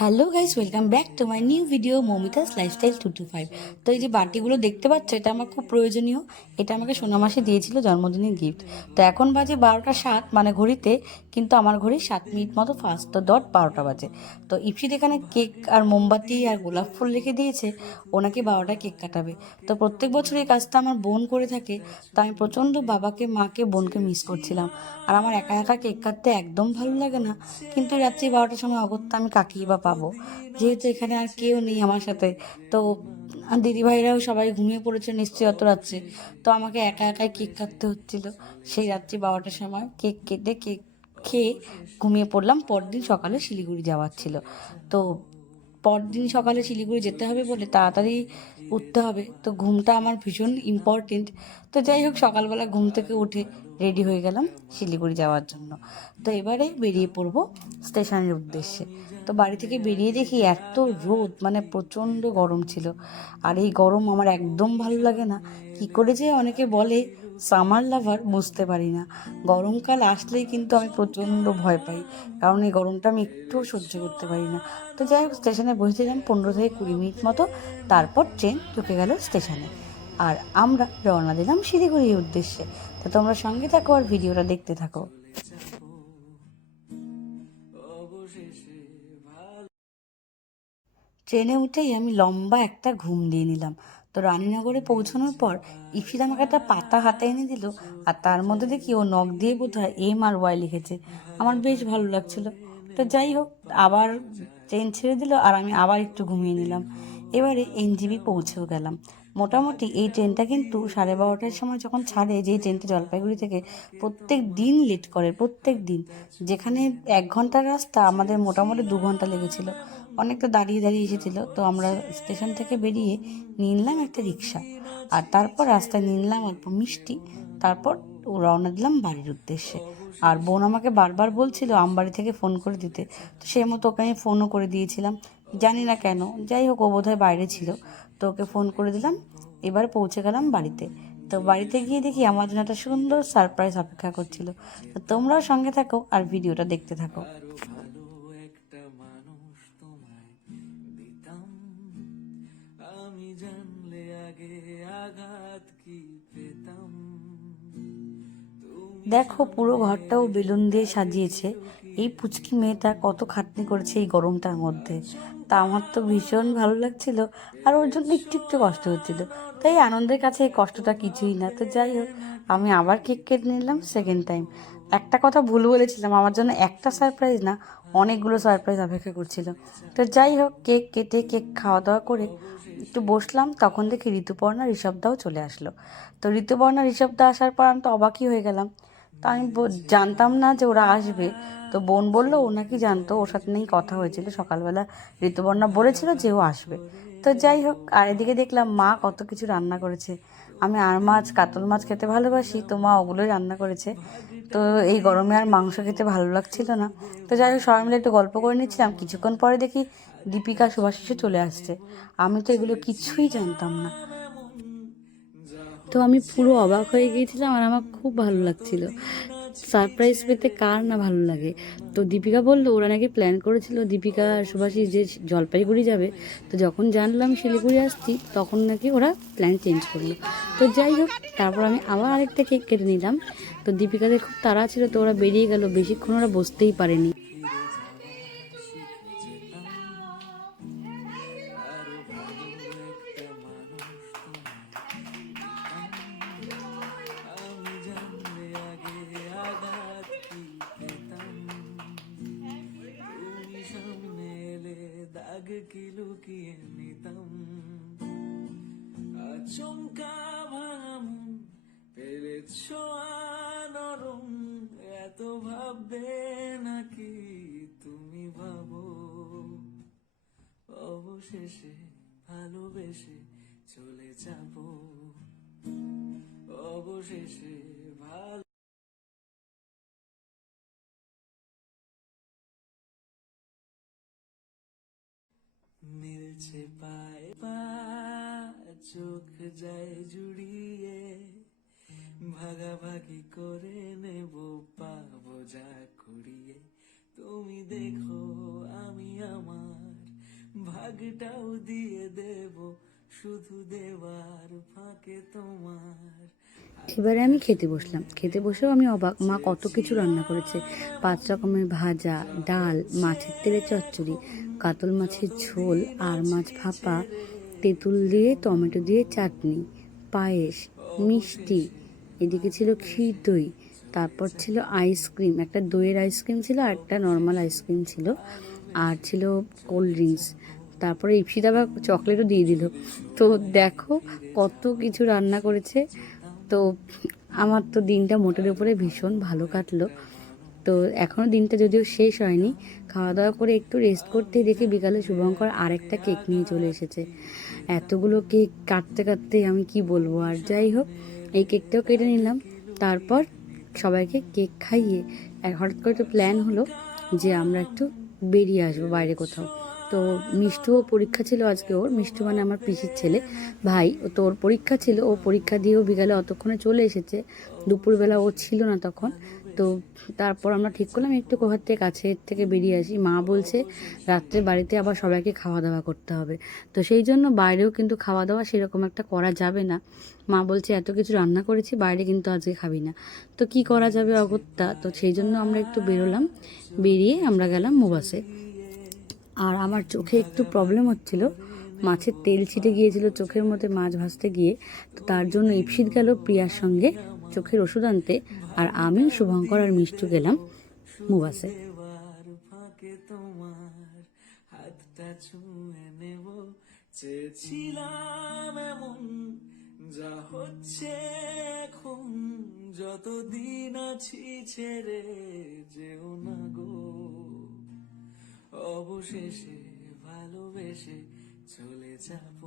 Hello guys, welcome back to my new video Moumita's lifestyle 225। তো এই যে বাটিগুলো দেখতে পাচ্ছ, এটা আমার খুব প্রয়োজনীয়। এটা আমাকে সোনামাসি দিয়েছিল জন্মদিনের গিফট। তো এখন বাজে 12টা 7, মানে ঘড়িতে, কিন্তু আমার ঘড়ি 7 মিনিট মতো ফাস্ট, তো 12টা বাজে। তো ইপসিত এখানে কেক আর মোমবাতি আর গোলাপ ফুল রেখে দিয়েছে, ওনাকে 12টায় কেক কাটাবে। তো প্রত্যেক বছর এই কাজটা আমার বোন করে থাকে। তো আমি প্রচণ্ড বাবাকে, মাকে, বোনকে মিস করছিলাম। আর আমার একা একা কেক কাটতে একদম ভালো লাগে না। কিন্তু রাত্রি 12টার সময় অগত্যা আমি কাকেই বা পাবো, যেহেতু এখানে আর কেউ নেই আমার সাথে। তো দিদিভাইরাও সবাই ঘুমিয়ে পড়েছে নিশ্চয়ই অত রাত্রে। তো আমাকে একা একাই কেক কাটতে হচ্ছিল। সেই রাত্রি 12টার সময় কেক কেটে কেক খেয়ে ঘুমিয়ে পড়লাম। পরদিন সকালে শিলিগুড়ি যাওয়ার ছিল। তো পরদিন সকালে শিলিগুড়ি যেতে হবে বলে তাড়াতাড়ি উঠতে হবে, তো ঘুমটা আমার ভীষণ ইম্পর্টেন্ট। তো যাই হোক, সকালবেলা ঘুম থেকে উঠে রেডি হয়ে গেলাম শিলিগুড়ি যাওয়ার জন্য। তো এবারে বেরিয়ে পড়বো স্টেশনের উদ্দেশ্যে। তো বাড়ি থেকে বেরিয়ে দেখি এত রোদ, মানে প্রচণ্ড গরম ছিল। আর এই গরম আমার একদম ভালো লাগে না। কি করে যে অনেকে বলে সামার লাভার, বুঝতে পারি না। গরমকাল আসলেই কিন্তু আমি প্রচণ্ড ভয় পাই, কারণ এই গরমটা আমি একটুও সহ্য করতে পারি না। তো যাই হোক, স্টেশনে বসেছিলাম 15 থেকে 20 মিনিট মতো। তারপর ট্রেন ঢুকে গেল স্টেশনে। আর আমরা রওনা দিলাম শিলিগুড়ির উদ্দেশ্যে। তো তোমরা সঙ্গে থাকো আর ভিডিওটা দেখতে থাকো। ট্রেনে উঠেই আমি লম্বা একটা ঘুম দিয়ে নিলাম। তো রানীনগরে পৌঁছানোর পর ইফিল আমাকে একটা পাতা হাতে এনে দিল। আর তার মধ্যে দেখি ও নখ দিয়ে বোধহয় MRY লিখেছে। আমার বেশ ভালো লাগছিল। তো যাই হোক, আবার ট্রেন ছেড়ে দিল আর আমি আবার একটু ঘুমিয়ে নিলাম। এবারে NJP পৌঁছেও গেলাম। মোটামুটি এই ট্রেনটা কিন্তু 12:30টার সময় যখন ছাড়ে, যেই ট্রেনটা জলপাইগুড়ি থেকে, প্রত্যেক দিন লেট করে, প্রত্যেক দিন। যেখানে 1 ঘন্টার রাস্তা, আমাদের মোটামুটি 2 ঘন্টা লেগেছিল। অনেকটা দাঁড়িয়ে দাঁড়িয়ে এসেছিল। তো আমরা স্টেশন থেকে বেরিয়ে নিয়ে নিলাম একটা রিক্সা। আর তারপর রাস্তায় নিয়ে নিলাম অল্প মিষ্টি। তারপর রওনা দিলাম বাড়ির উদ্দেশ্যে। আর বোন আমাকে বারবার বলছিল আমবাড়ি থেকে ফোন করে দিতে। তো সেই মতো ওকে আমি ফোনও করে দিয়েছিলাম। জানি না কেন, যাই হোক, ও বোধহয় বাইরে ছিল। তো ওকে ফোন করে দিলাম। এবার পৌঁছে গেলাম বাড়িতে। তো বাড়িতে গিয়ে দেখি আমার জন্য একটা সুন্দর সারপ্রাইজ অপেক্ষা করছিল। তো তোমরাও সঙ্গে থাকো আর ভিডিওটা দেখতে থাকো। আমি জানলে আগে আঘাত কি পেতাম। দেখো, পুরো ঘরটাও বেলুন দিয়ে সাজিয়েছে। এই পুচকি মেয়েটা কত খাটনি করেছে এই গরমটার মধ্যে। তা আমার তো ভীষণ ভালো লাগছিল। আর ওর জন্য একটু একটু কষ্ট হচ্ছিল। তাই আনন্দের কাছে এই কষ্টটা কিছুই না। তো যাই হোক, আমি আবার কেক কেটে নিলাম সেকেন্ড টাইম। একটা কথা ভুল বলেছিলাম, আমার জন্য একটা সারপ্রাইজ না, অনেকগুলো সারপ্রাইজ অপেক্ষা করছিল। তো যাই হোক, কেক কেটে কেক খাওয়া দাওয়া করে একটু বসলাম, তখন দেখি ঋতুপর্ণা ঋষভদাও চলে আসলো। তো ঋতুপর্ণা ঋষভদা আসার পর আমি তো অবাকই হয়ে গেলাম। তা আমি জানতাম না যে ওরা আসবে। তো বোন বললো ও নাকি জানতো, ওর সাথে নাকি কথা হয়েছিল সকালবেলা। ঋতুপর্ণা বলেছিল যে ও আসবে। তো যাই হোক, আর এদিকে দেখলাম মা কত কিছু রান্না করেছে। আমি আর মাছ, কাতল মাছ খেতে ভালোবাসি, তো মা ওগুলোই রান্না করেছে। তো এই গরমে আর মাংস খেতে ভালো লাগছিল না। তো যাই হোক, সবাই মিলে একটু গল্প করে নিচ্ছিলাম। কিছুক্ষণ পরে দেখি দীপিকা শুভাশিসে চলে আসছে। আমি তো এগুলো কিছুই জানতাম না। তো আমি পুরো অবাক হয়ে গিয়েছিলাম আর আমার খুব ভালো লাগছিল। সারপ্রাইজ পেতে কার না ভালো লাগে। তো দীপিকা বললো ওরা নাকি প্ল্যান করেছিল দীপিকা আর সুভাষিস যে জলপাইগুড়ি যাবে। তো যখন জানলাম শিলিগুড়ি আসছি, তখন নাকি ওরা প্ল্যান চেঞ্জ করলো। তো যাই হোক, তারপর আমি আবার আরেকটা কেক কেটে নিলাম। তো দীপিকাদের খুব তাড়া ছিল, তো ওরা বেরিয়ে গেল, বেশিক্ষণ ওরা বসতেই পারেনি। দাগ কি লুকিয়ে নিতাম, আচমকা ভাঙাম পেরেছ নরম, এত ভাববে নাকি তুমি ভাবো, অবশেষে ভালোবেসে চলে যাব, অবশেষে ভালো মিলছে পায়ে পা, চোখ যায় জুড়িয়ে, ভাগাভাগি করে নেব, পাবো যা কুড়িয়ে। তুমি দেখো আমি আমার ভাগটাও দিয়ে দেব শুধু দেওয়ার ফাঁকে তোমার। এবারে আমি খেতে বসলাম। খেতে বসেও আমি অবাক, মা কত কিছু রান্না করেছে। 5 রকমের ভাজা, ডাল, মাছের তেলের চচ্চড়ি, কাতল মাছের ঝোল, আর মাছ ভাপা, তেঁতুল দিয়ে টমেটো দিয়ে চাটনি, পায়েস, মিষ্টি, এদিকে ছিল ক্ষীর দই, তারপর ছিল আইসক্রিম, একটা দইয়ের আইসক্রিম ছিল আর একটা নর্মাল আইসক্রিম ছিল, আর ছিল কোল্ড ড্রিঙ্কস। তারপরে ইপসিতা আবার চকলেটও দিয়ে দিল। তো দেখো কত কিছু রান্না করেছে। তো আমার তো দিনটা মোটের উপরে ভীষণ ভালো কাটলো। তো এখনও দিনটা যদিও শেষ হয়নি, খাওয়া দাওয়া করে একটু রেস্ট করতেই দেখি বিকালে শুভঙ্কর আরেকটা কেক নিয়ে চলে এসেছে। এতগুলো কেক কাটতে কাটতে আমি কি বলবো। আর যাই হোক, এই কেকটাও কেটে নিলাম। তারপর সবাইকে কেক খাইয়ে হঠাৎ করে তো প্ল্যান হলো যে আমরা একটু বেরিয়ে আসবো বাইরে কোথাও। তো মিষ্টুও পরীক্ষা ছিল আজকে, ওর মিষ্টু মানে আমার পিসির ছেলে ভাই, তো ওর পরীক্ষা ছিল, ও পরীক্ষা দিয়েও বিকালে অতক্ষণে চলে এসেছে। দুপুরবেলা ও ছিল না তখন। তো তারপর আমরা ঠিক করলাম একটু কোথার থেকে কাছের থেকে বেরিয়ে আসি। মা বলছে রাত্রে বাড়িতে আবার সবাইকে খাওয়া দাওয়া করতে হবে, তো সেই জন্য বাইরেও কিন্তু খাওয়া দাওয়া সেরকম একটা করা যাবে না। মা বলছে এত কিছু রান্না করেছি, বাইরে কিন্তু আজকে খাবি না। তো কি করা যাবে অগত্যা, তো সেই জন্য আমরা একটু বেরোলাম। বেরিয়ে আমরা গেলাম মুবাসে। আর আমার চোখে একটু প্রবলেম হচ্ছিল, মাছের তেল ছিটে গিয়েছিল চোখের মধ্যে মাছ ভাজতে গিয়ে। তো তার জন্য ইপসিত গেল প্রিয়ার সঙ্গে চোখের ওষুধ আনতে, আর আমি, শুভঙ্কর আর মিষ্টু গেলাম মুবাসে। দেওয়ার ফাঁকে তোমার হাতটা ছুঁয়ে নেব চেয়েছিলাম এমন, যা হচ্ছে এখন যতদিন আছি ছেড়ে যেও না গো, অবশেষে ভালোবেসে চলে যাব,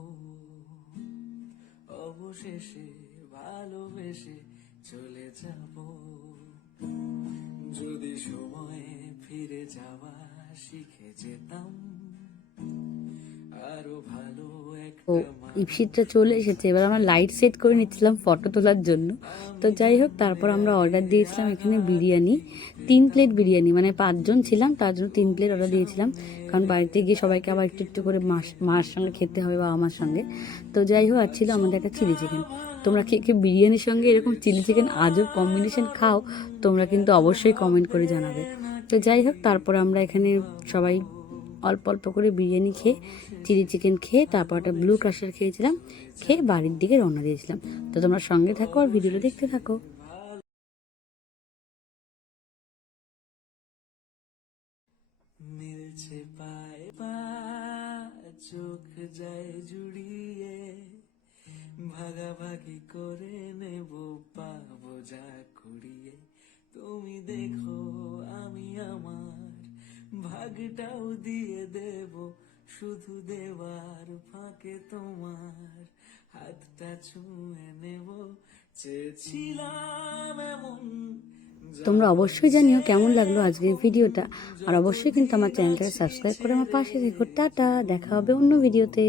অবশেষে ভালোবেসে চলে যাব। যদি সময়ে ফিরে যাওয়া শিখে যেতাম আরো ভালো তো একটা ইপসিতটা চলে এসেছে, এবার আমরা লাইট সেট করে নিচ্ছিলাম ফটো তোলার জন্য। তো যাই হোক, তারপর আমরা অর্ডার দিয়েছিলাম এখানে বিরিয়ানি, 3 প্লেট বিরিয়ানি, মানে 5 জন ছিলাম তার জন্য 3 প্লেট অর্ডার দিয়েছিলাম, কারণ বাড়িতে গিয়ে সবাইকে আবার একটু একটু করে মার সঙ্গে খেতে হবে বা আমার সঙ্গে। তো যাই হোক, আর ছিল আমাদের একটা চিলি চিকেন। তোমরা কে কে বিরিয়ানির সঙ্গে এরকম চিলি চিকেন আজব কম্বিনেশন খাও, তোমরা কিন্তু অবশ্যই কমেন্ট করে জানাবে। তো যাই হোক, তারপর আমরা এখানে সবাই অল্প অল্প করে বিরিয়ানি খেয়ে, চিলি চিকেন খেয়ে, তারপর একটা ব্লু কাশার খেয়েছিলাম, খেয়ে বাড়ির দিকে রওনা দিয়েছিলাম। তো তোমরা সঙ্গে থাকো আর ভিডিওটা দেখতে থাকো। মিলছে পায়ে পা, চোখ যায় জুড়িয়ে, ভাগাভাগি করে নেব পাবো যা কুড়িয়ে। তুমি দেখো আমি আমার ভাগটাও দিয়ে দেব শুধু দেওয়ার ফাঁকে তোমার হাতটা ছুঁয়ে নেব চেয়েছিলাম এমন। তোমরা অবশ্যই জানিও কেমন লাগলো আজকের ভিডিওটা, আর অবশ্যই কিন্তু আমার চ্যানেলটাকে সাবস্ক্রাইব করে আমার পাশে থেকো। টাটা, দেখা হবে অন্য ভিডিওতে।